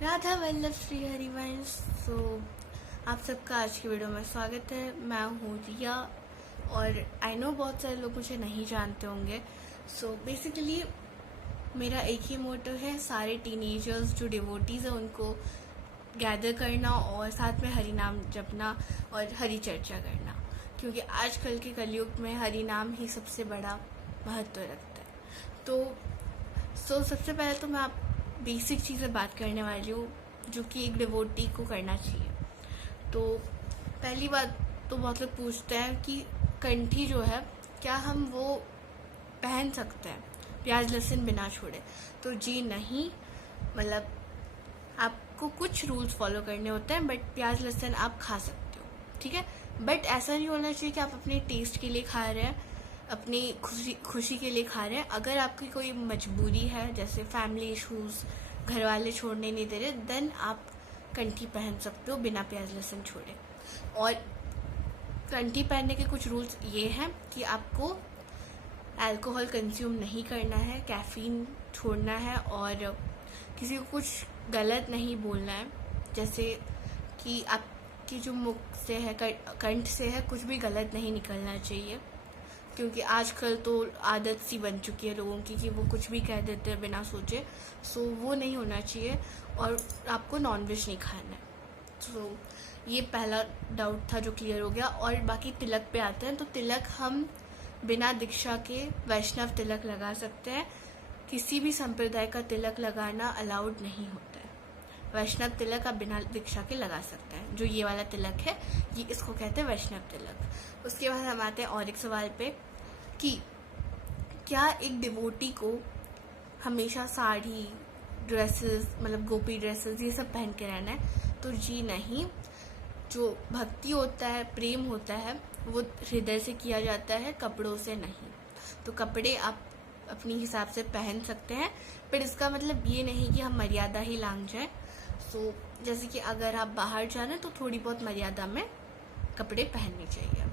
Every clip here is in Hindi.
राधा वल्लभ श्री हरिवंश। आप सबका आज की वीडियो में स्वागत है। मैं हूँ रिया और आई नो बहुत सारे लोग मुझे नहीं जानते होंगे। बेसिकली मेरा एक ही मोटो है, सारे टीनेजर्स जो डिवोटीज़ हैं उनको गैदर करना और साथ में हरि नाम जपना और हरि चर्चा करना, क्योंकि आजकल के कलयुग में हरि नाम ही सबसे बड़ा महत्व रखता है। तो सबसे पहले तो मैं आप बेसिक चीज़ें बात करने वाली हूँ जो कि एक डिवोटी को करना चाहिए। तो पहली बात तो बहुत लोग पूछते हैं कि कंठी जो है क्या हम वो पहन सकते हैं प्याज लहसुन बिना छोड़े। तो जी नहीं, मतलब आपको कुछ रूल्स फॉलो करने होते हैं, बट प्याज लहसुन आप खा सकते हो, ठीक है। बट ऐसा नहीं होना चाहिए कि आप अपने टेस्ट के लिए खा रहे हैं, अपनी खुशी के लिए खा रहे हैं। अगर आपकी कोई मजबूरी है, जैसे फैमिली इश्यूज, घर वाले छोड़ने नहीं दे रहे, देन आप कंठी पहन सकते हो बिना प्याज लहसुन छोड़े। और कंठी पहनने के कुछ रूल्स ये हैं कि आपको अल्कोहल कंज्यूम नहीं करना है, कैफीन छोड़ना है और किसी को कुछ गलत नहीं बोलना है। जैसे कि आपकी जो मुख से है, कंठ से है, कुछ भी गलत नहीं निकलना चाहिए, क्योंकि आजकल तो आदत सी बन चुकी है लोगों की कि वो कुछ भी कह देते हैं बिना सोचे। वो नहीं होना चाहिए और आपको नॉनवेज नहीं खाना है। ये पहला डाउट था जो क्लियर हो गया। और बाकी तिलक पे आते हैं, तो तिलक हम बिना दीक्षा के वैष्णव तिलक लगा सकते हैं। किसी भी संप्रदाय का तिलक लगाना अलाउड नहीं होता है। वैष्णव तिलक आप बिना दीक्षा के लगा सकते हैं। जो ये वाला तिलक है, ये इसको कहते हैं वैष्णव तिलक। उसके बाद हम आते हैं और एक सवाल पे कि क्या एक डिवोटी को हमेशा साड़ी, ड्रेसेस, मतलब गोपी ड्रेसेस, ये सब पहन के रहना है। तो जी नहीं, जो भक्ति होता है, प्रेम होता है, वो हृदय से किया जाता है, कपड़ों से नहीं। तो कपड़े आप अपनी हिसाब से पहन सकते हैं, पर इसका मतलब ये नहीं कि हम मर्यादा ही लांघ जाए। जैसे कि अगर आप बाहर जा रहे हैं तो थोड़ी बहुत मर्यादा में कपड़े पहनने चाहिए।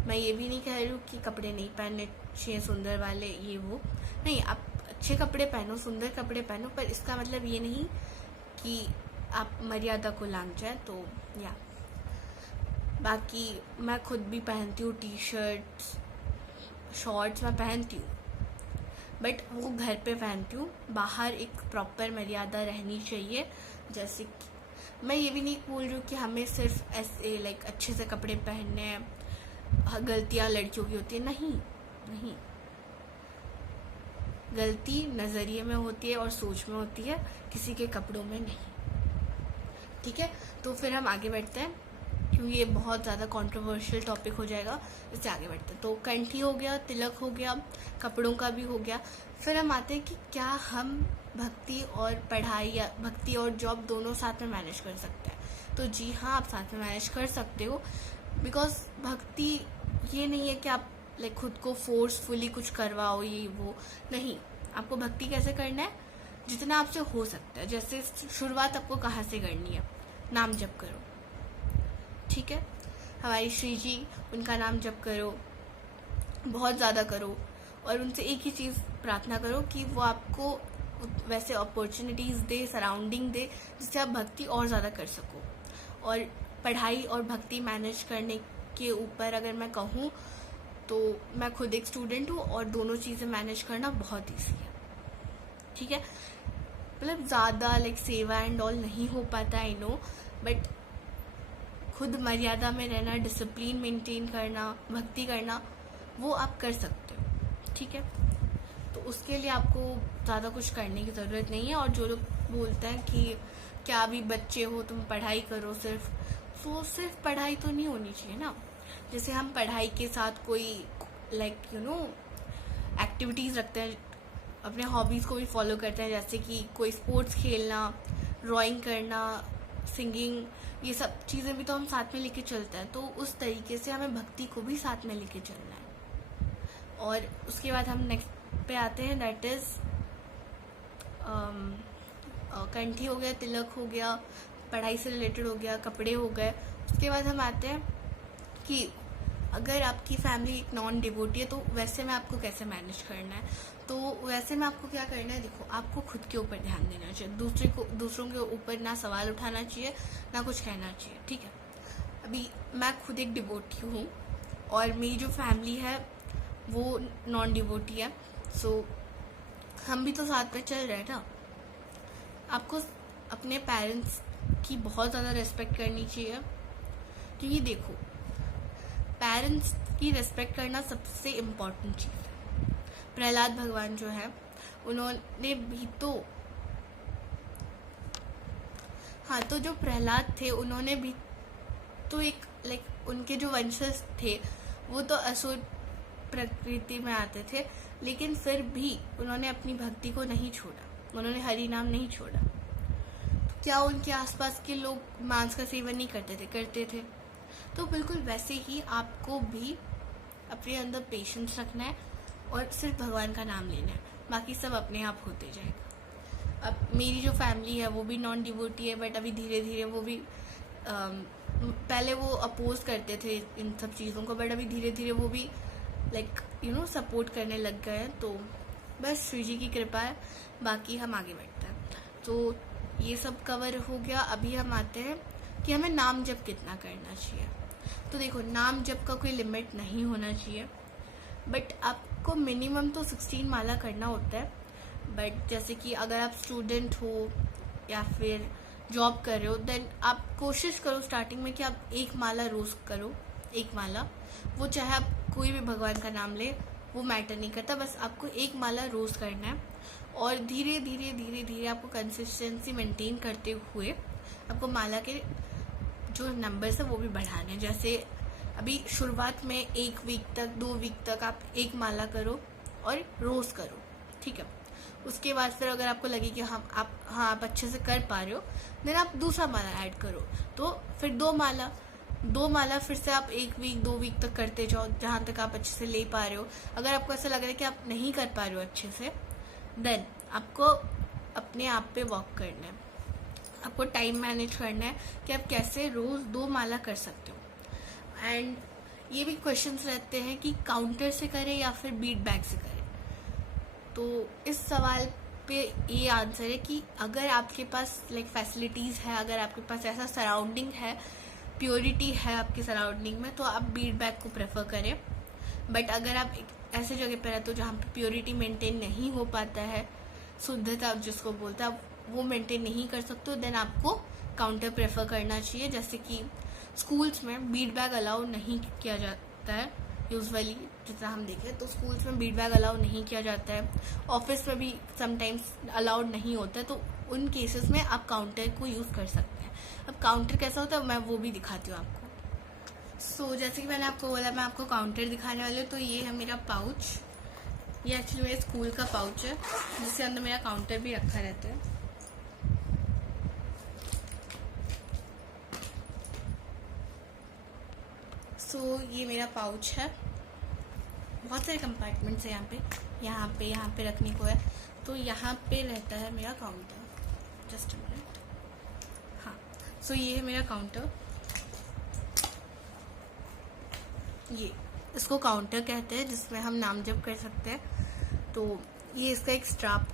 मैं ये भी नहीं कह रही हूँ कि कपड़े नहीं पहनने चाहिए सुंदर वाले, ये वो नहीं। आप अच्छे कपड़े पहनो, सुंदर कपड़े पहनो, पर इसका मतलब ये नहीं कि आप मर्यादा को लांघ जाए। तो या बाकी मैं खुद भी पहनती हूँ टी शर्ट्स, शॉर्ट्स मैं पहनती हूँ, बट वो घर पे पहनती हूँ। बाहर एक प्रॉपर मर्यादा रहनी चाहिए। जैसे कि मैं ये भी नहीं बोल रही हूँ कि हमें सिर्फ ऐसे लाइक अच्छे से कपड़े पहनने हैं, गलतियाँ लड़कियों की होती है, नहीं। गलती नज़रिए में होती है और सोच में होती है, किसी के कपड़ों में नहीं, ठीक है। तो फिर हम आगे बढ़ते हैं, क्योंकि ये बहुत ज़्यादा कंट्रोवर्शियल टॉपिक हो जाएगा, इससे आगे बढ़ते हैं। तो कंठी हो गया, तिलक हो गया, कपड़ों का भी हो गया। फिर हम आते हैं कि क्या हम भक्ति और पढ़ाई या भक्ति और जॉब दोनों साथ में मैनेज कर सकते हैं। तो जी हाँ, आप साथ में मैनेज कर सकते हो, बिकॉज भक्ति ये नहीं है कि आप लाइक खुद को फोर्सफुली कुछ करवाओ, ये वो नहीं। आपको भक्ति कैसे करना है, जितना आपसे हो सकता है। जैसे शुरुआत आपको कहाँ से करनी है, नाम जप करो, ठीक है। हमारी श्री जी, उनका नाम जप करो, बहुत ज़्यादा करो, और उनसे एक ही चीज़ प्रार्थना करो कि वो आपको वैसे अपॉर्चुनिटीज़ दे, सराउंडिंग दे, जिससे आप भक्ति और ज़्यादा कर सको। और पढ़ाई और भक्ति मैनेज करने के ऊपर अगर मैं कहूँ तो मैं खुद एक स्टूडेंट हूँ और दोनों चीज़ें मैनेज करना बहुत ईजी है, ठीक है। मतलब ज़्यादा लाइक सेवा एंड ऑल नहीं हो पाता, आई नो, बट खुद मर्यादा में रहना, डिसिप्लिन मेंटेन करना, भक्ति करना, वो आप कर सकते हो, ठीक है। तो उसके लिए आपको ज़्यादा कुछ करने की ज़रूरत नहीं है। और जो लोग बोलते हैं कि क्या अभी बच्चे हो, तुम पढ़ाई करो सिर्फ, वो सिर्फ पढ़ाई तो नहीं होनी चाहिए ना। जैसे हम पढ़ाई के साथ कोई लाइक एक्टिविटीज़ रखते हैं, अपने हॉबीज़ को भी फॉलो करते हैं, जैसे कि कोई स्पोर्ट्स खेलना, ड्राइंग करना, सिंगिंग, ये सब चीज़ें भी तो हम साथ में लेके चलते हैं। तो उस तरीके से हमें भक्ति को भी साथ में लेके चलना है। और उसके बाद हम नेक्स्ट पे आते हैं, दैट इज़ कंठी हो गया, तिलक हो गया, पढ़ाई से रिलेटेड हो गया, कपड़े हो गए। उसके बाद हम आते हैं कि अगर आपकी फैमिली एक नॉन डिवोटी है तो वैसे में आपको कैसे मैनेज करना है। तो वैसे में आपको क्या करना है, देखो आपको खुद के ऊपर ध्यान देना चाहिए, दूसरों के ऊपर ना सवाल उठाना चाहिए, ना कुछ कहना चाहिए, ठीक है। अभी मैं खुद एक डिवोटी हूँ और मेरी जो फैमिली है वो नॉन डिवोटी है, सो हम भी तो साथ में चल रहे हैं ना। आपको अपने पेरेंट्स की बहुत ज़्यादा रिस्पेक्ट करनी चाहिए, क्योंकि देखो पेरेंट्स की रिस्पेक्ट करना सबसे इम्पोर्टेंट चीज़ है। प्रहलाद भगवान जो है उन्होंने भी तो तो जो प्रहलाद थे उन्होंने भी तो एक उनके जो वंशज थे वो तो असुर प्रकृति में आते थे, लेकिन फिर भी उन्होंने अपनी भक्ति को नहीं छोड़ा, उन्होंने हरि नाम नहीं छोड़ा। तो क्या उनके आसपास के लोग मांस का सेवन नहीं करते थे। तो बिल्कुल वैसे ही आपको भी अपने अंदर पेशेंस रखना है और सिर्फ भगवान का नाम लेना है, बाकी सब अपने आप होते जाएगा। अब मेरी जो फैमिली है वो भी नॉन डिवोटी है, बट अभी धीरे धीरे वो भी पहले वो अपोज करते थे इन सब चीज़ों को, बट अभी धीरे धीरे वो भी सपोर्ट करने लग गए हैं। तो बस श्री जी की कृपा है, बाकी हम आगे बढ़ते हैं। तो ये सब कवर हो गया। अभी हम आते हैं कि हमें नाम जप कितना करना चाहिए। तो देखो नाम जप का कोई लिमिट नहीं होना चाहिए, बट आपको मिनिमम तो 16 माला करना होता है। बट जैसे कि अगर आप स्टूडेंट हो या फिर जॉब कर रहे हो, देन आप कोशिश करो स्टार्टिंग में कि आप एक माला रोज करो, एक माला, वो चाहे आप कोई भी भगवान का नाम ले, वो मैटर नहीं करता, बस आपको एक माला रोज करना है। और धीरे धीरे धीरे धीरे आपको कंसिस्टेंसी मेंटेन करते हुए आपको माला के जो नंबर्स है वो भी बढ़ाने हैं। जैसे अभी शुरुआत में 1 वीक तक 2 वीक तक आप एक माला करो और रोज करो, ठीक है। उसके बाद फिर अगर आपको लगे कि आप अच्छे से कर पा रहे हो, देन आप दूसरा माला ऐड करो, तो फिर 2 माला फिर से आप 1 वीक 2 वीक तक करते जाओ, जहाँ तक आप अच्छे से ले पा रहे हो। अगर आपको ऐसा लग रहा है कि आप नहीं कर पा रहे हो अच्छे से, देन आपको अपने आप पे वर्क करना है, आपको टाइम मैनेज करना है कि आप कैसे रोज 2 माला कर सकते हो। एंड ये भी क्वेश्चंस रहते हैं कि काउंटर से करें या फिर बीट बैग से करें। तो इस सवाल पे ये आंसर है कि अगर आपके पास फैसिलिटीज़ है, अगर आपके पास ऐसा सराउंडिंग है, प्योरिटी है आपके सराउंडिंग में, तो आप बीट बैग को प्रेफर करें। बट अगर आप एक ऐसे जगह पर रहते हो जहाँ पे प्योरिटी मेंटेन नहीं हो पाता है, शुद्धता जिसको बोलते हैं, आप वो मेंटेन नहीं कर सकते हो, देन आपको काउंटर प्रेफर करना चाहिए। जैसे कि स्कूल्स में बीट बैग अलाउ नहीं किया जाता है यूजुअली, जितना हम देखें तो स्कूल्स में बीट बैग अलाउ नहीं किया जाता है, ऑफिस में भी समटाइम्स अलाउड नहीं होता है, तो उन केसेस में आप काउंटर को यूज़ कर सकते हैं। अब काउंटर कैसा होता है मैं वो भी दिखाती हूँ आपको। सो जैसे कि मैंने आपको बोला मैं आपको काउंटर दिखाने वाली हूँ। तो ये है मेरा पाउच, ये एक्चुअली मेरे स्कूल का पाउच है जिसके अंदर मेरा काउंटर भी रखा रहता है। सो ये मेरा पाउच है, बहुत सारे कंपार्टमेंट्स है यहाँ पे रखने को है। तो यहाँ पे रहता है मेरा काउंटर, जस्ट अ मिनट। हाँ, सो ये है मेरा काउंटर, ये इसको काउंटर कहते हैं जिसमें हम नाम जप कर सकते हैं। तो ये इसका एक स्ट्रैप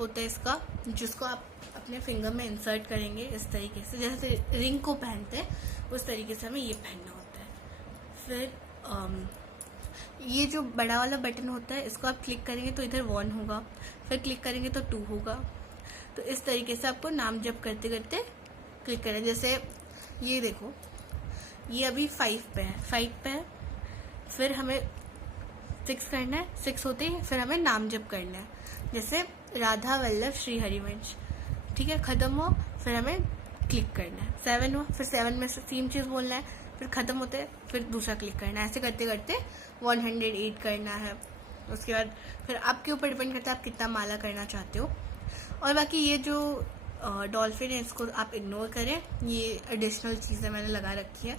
होता है इसका, जिसको आप अपने फिंगर में इंसर्ट करेंगे इस तरीके से, जैसे रिंग को पहनते हैं उस तरीके से हमें ये पहनना होता है। फिर ये जो बड़ा वाला बटन होता है इसको आप क्लिक करेंगे तो इधर 1 होगा, फिर क्लिक करेंगे तो 2 होगा। तो इस तरीके से आपको नाम जप करते करते क्लिक करें। जैसे ये देखो, ये अभी 5 पे है, फिर हमें 6 करना है, 6 होते ही फिर हमें नाम जप करना है। जैसे राधा वल्लभ श्री हरिवंश, ठीक है, खत्म हो फिर हमें क्लिक करना है। 7 हो, फिर 7 में से सेम चीज़ बोलना है, फिर खत्म होते हैं फिर दूसरा क्लिक करना है। ऐसे करते करते 108 करना है। उसके बाद फिर आपके ऊपर डिपेंड करता है आप कितना माला करना चाहते हो। और बाकी ये जो डॉल्फिन है इसको आप इग्नोर करें, ये एडिशनल चीज़ें मैंने लगा रखी है।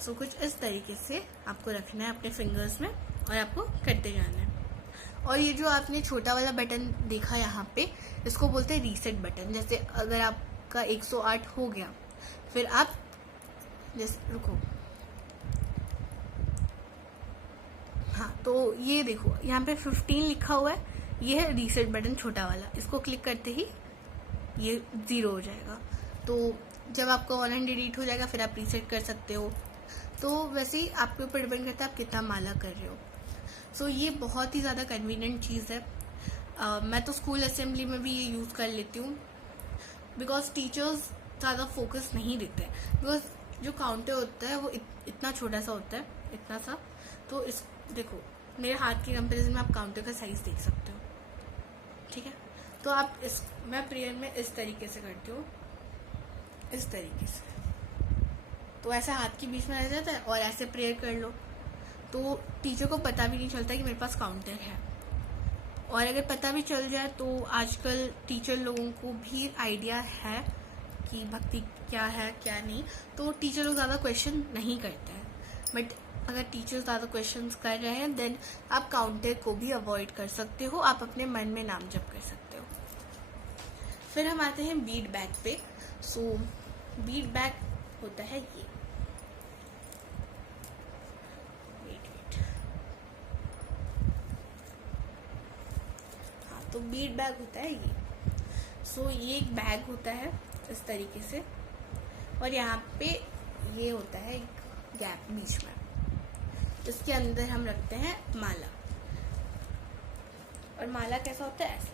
सो कुछ इस तरीके से आपको रखना है अपने फिंगर्स में और आपको करते जाना है। और ये जो आपने छोटा वाला बटन देखा यहाँ पे, इसको बोलते हैं रीसेट बटन। जैसे अगर आपका 108 हो गया, फिर आप जैसे रुको, हाँ, तो ये देखो यहाँ पे 15 लिखा हुआ है, ये है रीसेट बटन छोटा वाला, इसको क्लिक करते ही ये 0 हो जाएगा। तो जब आपका 100 एडिट हो जाएगा फिर आप रीसेट कर सकते हो। तो वैसे ही आपके ऊपर डिपेंड करता है आप कितना माला कर रहे हो। सो ये बहुत ही ज़्यादा कन्वीनियंट चीज़ है। मैं तो स्कूल असेंबली में भी ये यूज़ कर लेती हूँ, बिकॉज टीचर्स ज़्यादा फोकस नहीं देते, बिकॉज जो काउंटर होता है वो इतना छोटा सा होता है, इतना सा। तो इस देखो मेरे हाथ के कंपेरिजन में आप काउंटर का साइज देख सकते हो, ठीक है। तो आप मैं प्रेयर में इस तरीके से करती हूँ, इस तरीके से, तो ऐसा हाथ के बीच में रह जाता है और ऐसे प्रेयर कर लो, तो टीचर को पता भी नहीं चलता कि मेरे पास काउंटर है। और अगर पता भी चल जाए तो आजकल टीचर लोगों को भी आइडिया है कि भक्ति क्या है क्या नहीं, तो टीचर लोग ज़्यादा क्वेश्चन नहीं करते हैं। बट अगर टीचर ज़्यादा क्वेश्चंस कर रहे हैं देन आप काउंटर को भी अवॉइड कर सकते हो, आप अपने मन में नाम जप कर सकते हो। फिर हम आते हैं बीट बैग पे। सो बीट बैग होता है ये, तो बीट बैग होता है ये। सो ये एक बैग होता है इस तरीके से, और यहाँ पे ये होता है एक गैप बीच में, इसके अंदर हम रखते हैं माला। और माला कैसा होता है, ऐसा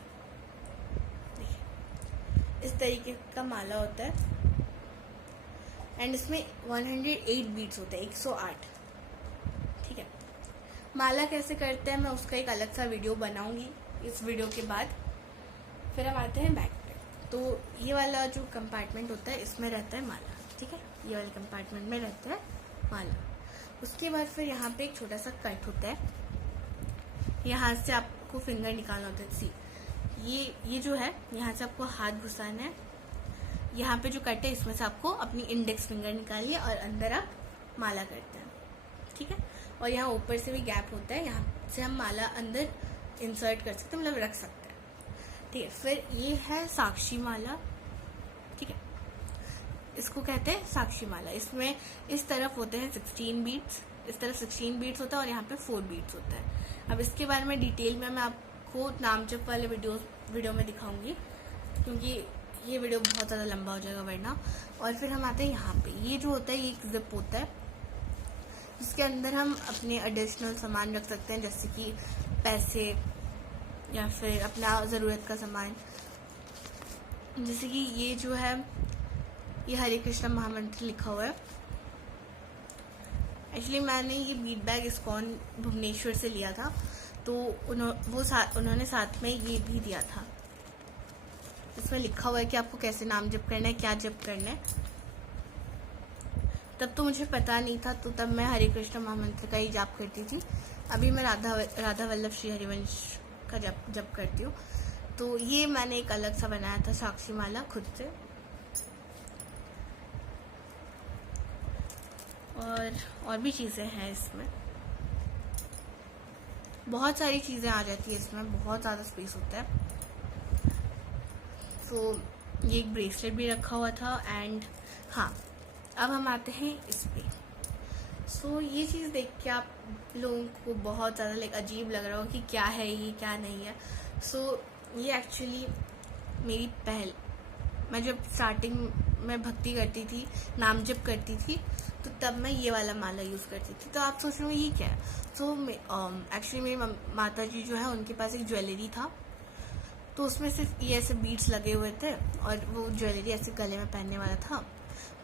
देखिए इस तरीके का माला होता है। एंड इसमें 108 बीट्स होते हैं, 108, ठीक है। माला कैसे करते हैं मैं उसका एक अलग सा वीडियो बनाऊंगी इस वीडियो के बाद। फिर हम आते हैं बैग पे। तो ये वाला जो कंपार्टमेंट होता है इसमें रहता है माला, ठीक है, ये वाले कंपार्टमेंट में रहता है माला। उसके बाद फिर यहाँ पे एक छोटा सा कट होता है, यहाँ से आपको फिंगर निकालना होता है। सी ये जो है यहाँ से आपको हाथ घुसाना है, यहाँ पे जो कट है इसमें से आपको अपनी इंडेक्स फिंगर निकालिए और अंदर आप माला करते हैं, ठीक है। और यहाँ ऊपर से भी गैप होता है, यहाँ से हम माला अंदर इंसर्ट कर सकते हैं, मतलब रख सकते हैं, ठीक है। फिर ये है साक्षी माला, ठीक है, इसको कहते हैं साक्षी माला। इसमें इस तरफ होते हैं 16 बीट्स, इस तरफ 16 बीट्स होता है और यहाँ पे 4 बीट्स होता है। अब इसके बारे में डिटेल में मैं आपको नाम जप वाले वीडियो में दिखाऊंगी, क्योंकि ये वीडियो बहुत ज़्यादा लंबा हो जाएगा वरना। और फिर हम आते हैं यहाँ पे, ये जो होता है ये एक जिप होता है, जिसके अंदर हम अपने एडिशनल सामान रख सकते हैं, जैसे कि पैसे या फिर अपना ज़रूरत का सामान। जैसे कि ये जो है ये हरे कृष्ण महामंत्र लिखा हुआ है। एक्चुअली मैंने ये बीट बैग इस्कॉन भुवनेश्वर से लिया था, तो उन्होंने साथ में ये भी दिया था, इसमें लिखा हुआ है कि आपको कैसे नाम जप करना है, क्या जप करना है। तब तो मुझे पता नहीं था, तो तब मैं हरे कृष्ण महामंत्र का ही जाप करती थी। अभी मैं राधा वल्लभ श्री हरिवंश का जप करती हूँ। तो ये मैंने एक अलग सा बनाया था साक्षी माला खुद से। और भी चीज़ें हैं इसमें, बहुत सारी चीज़ें आ जाती है इसमें, बहुत ज़्यादा स्पेस होता है। तो ये एक ब्रेसलेट भी रखा हुआ था। एंड हाँ, अब हम आते हैं इस पे। सो ये चीज़ देख के आप लोगों को बहुत ज़्यादा अजीब लग रहा हो कि क्या है ये क्या नहीं है। सो ये एक्चुअली मेरी मैं जब स्टार्टिंग में भक्ति करती थी, नाम जप करती थी, तो तब मैं ये वाला माला यूज़ करती थी। तो आप सोच रहे हो ये क्या है। सो एक्चुअली मेरी माता जी जो है उनके पास एक ज्वेलरी था, तो उसमें सिर्फ ये ऐसे बीड्स लगे हुए थे और वो ज्वेलरी ऐसे गले में पहनने वाला था।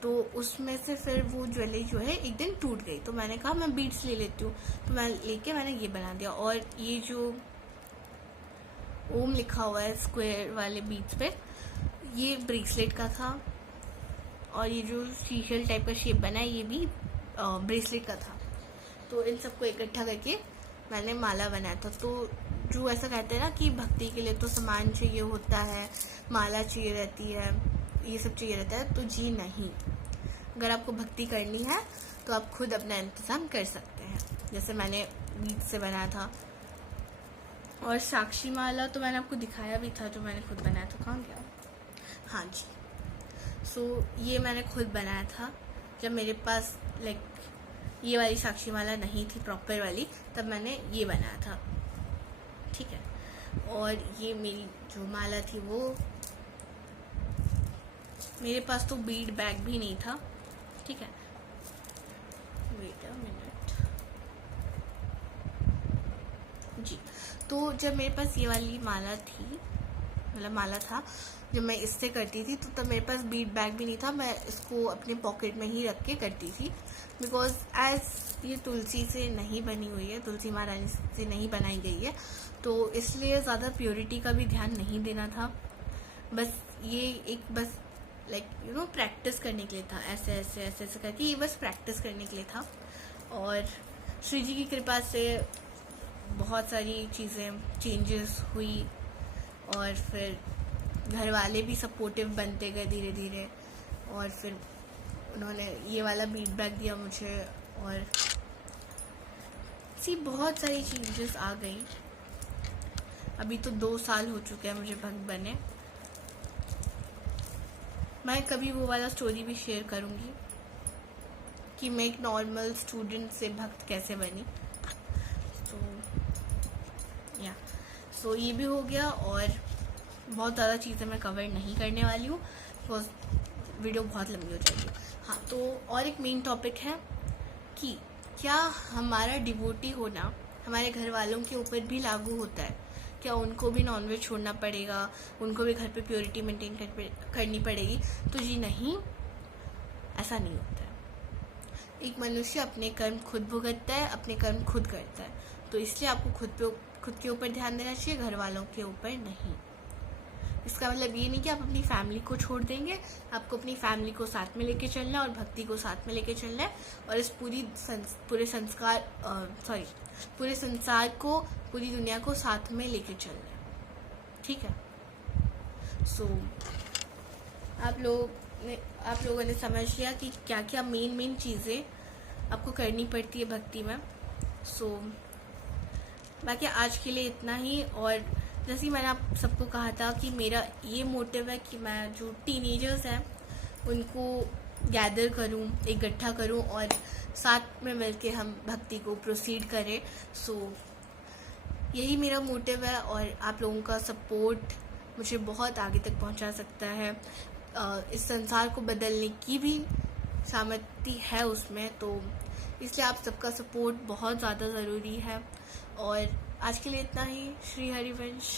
तो उसमें से फिर वो ज्वेलरी जो है एक दिन टूट गई, तो मैंने कहा मैं बीड्स ले लेती हूँ, तो मैंने ये बना दिया। और ये जो ओम लिखा हुआ है स्क्वायर वाले बीड्स पे, ये ब्रेसलेट का था। और ये जो शीशल टाइप का शेप बना है ये भी ब्रेसलेट का था। तो इन सबको इकट्ठा करके मैंने माला बनाया था। तो जो ऐसा कहते हैं ना कि भक्ति के लिए तो सामान चाहिए होता है, माला चाहिए रहती है, ये सब चाहिए रहता है, तो जी नहीं। अगर आपको भक्ति करनी है तो आप खुद अपना इंतज़ाम कर सकते हैं, जैसे मैंने बीज से बनाया था। और साक्षी माला तो मैंने आपको दिखाया भी था, जो मैंने खुद बनाया था। कहाँ गया? हाँ जी। सो ये मैंने खुद बनाया था जब मेरे पास ये वाली साक्षी माला नहीं थी प्रॉपर वाली, तब मैंने ये बनाया था, ठीक है। और ये मेरी जो माला थी वो, मेरे पास तो बीड बैग भी नहीं था, ठीक है। वेट अ मिनट जी। तो जब मेरे पास ये वाली माला थी, मतलब माला था, जब मैं इससे करती थी तो तब मेरे पास बीड बैग भी नहीं था, मैं इसको अपने पॉकेट में ही रख के करती थी। बिकॉज एज ये तुलसी से नहीं बनी हुई है, तुलसी महारानी से नहीं बनाई गई है, तो इसलिए ज़्यादा प्योरिटी का भी ध्यान नहीं देना था। बस ये एक बस लाइक यू नो प्रैक्टिस करने के लिए था, ऐसे ऐसे ऐसे ऐसे करके ये बस प्रैक्टिस करने के लिए था। और श्री जी की कृपा से बहुत सारी चीज़ें चेंजेस हुई, और फिर घर वाले भी सपोर्टिव बनते गए धीरे धीरे, और फिर उन्होंने ये वाला बीट बैग दिया मुझे, और सी बहुत सारी चेंजेस आ गई। अभी तो 2 साल हो चुके हैं मुझे भक्त बने। मैं कभी वो वाला स्टोरी भी शेयर करूँगी कि मैं एक नॉर्मल स्टूडेंट से भक्त कैसे बनी। सो ये भी हो गया, और बहुत ज़्यादा चीज़ें मैं कवर नहीं करने वाली हूँ बिकॉज वीडियो बहुत लंबी हो जाएगी। हाँ, तो और एक मेन टॉपिक है कि क्या हमारा डिवोटी होना हमारे घर वालों के ऊपर भी लागू होता है? क्या उनको भी नॉनवेज छोड़ना पड़ेगा, उनको भी घर पे प्योरिटी मेंटेन करनी पड़ेगी? तो जी नहीं, ऐसा नहीं होता है। एक मनुष्य अपने कर्म खुद भुगतता है, अपने कर्म खुद करता है, तो इसलिए आपको खुद के ऊपर ध्यान देना चाहिए, घर वालों के ऊपर नहीं। इसका मतलब ये नहीं कि आप अपनी फैमिली को छोड़ देंगे, आपको अपनी फैमिली को साथ में लेके चलना है और भक्ति को साथ में लेके चलना है, और इस पूरे संसार को, पूरी दुनिया को साथ में लेके चलना है, ठीक है। सो आप लोगों ने समझ लिया कि क्या क्या मेन चीज़ें आपको करनी पड़ती है भक्ति में। सो बाकी आज के लिए इतना ही। और जैसे मैंने आप सबको कहा था कि मेरा ये मोटिव है कि मैं जो टीनेजर्स हैं उनको गैदर करूं, इकट्ठा करूं, और साथ में मिलके हम भक्ति को प्रोसीड करें। सो यही मेरा मोटिव है, और आप लोगों का सपोर्ट मुझे बहुत आगे तक पहुंचा सकता है। इस संसार को बदलने की भी सामर्थ्य है उसमें, तो इसलिए आप सबका सपोर्ट बहुत ज़्यादा ज़रूरी है। और आज के लिए इतना ही। श्री हरिवंश।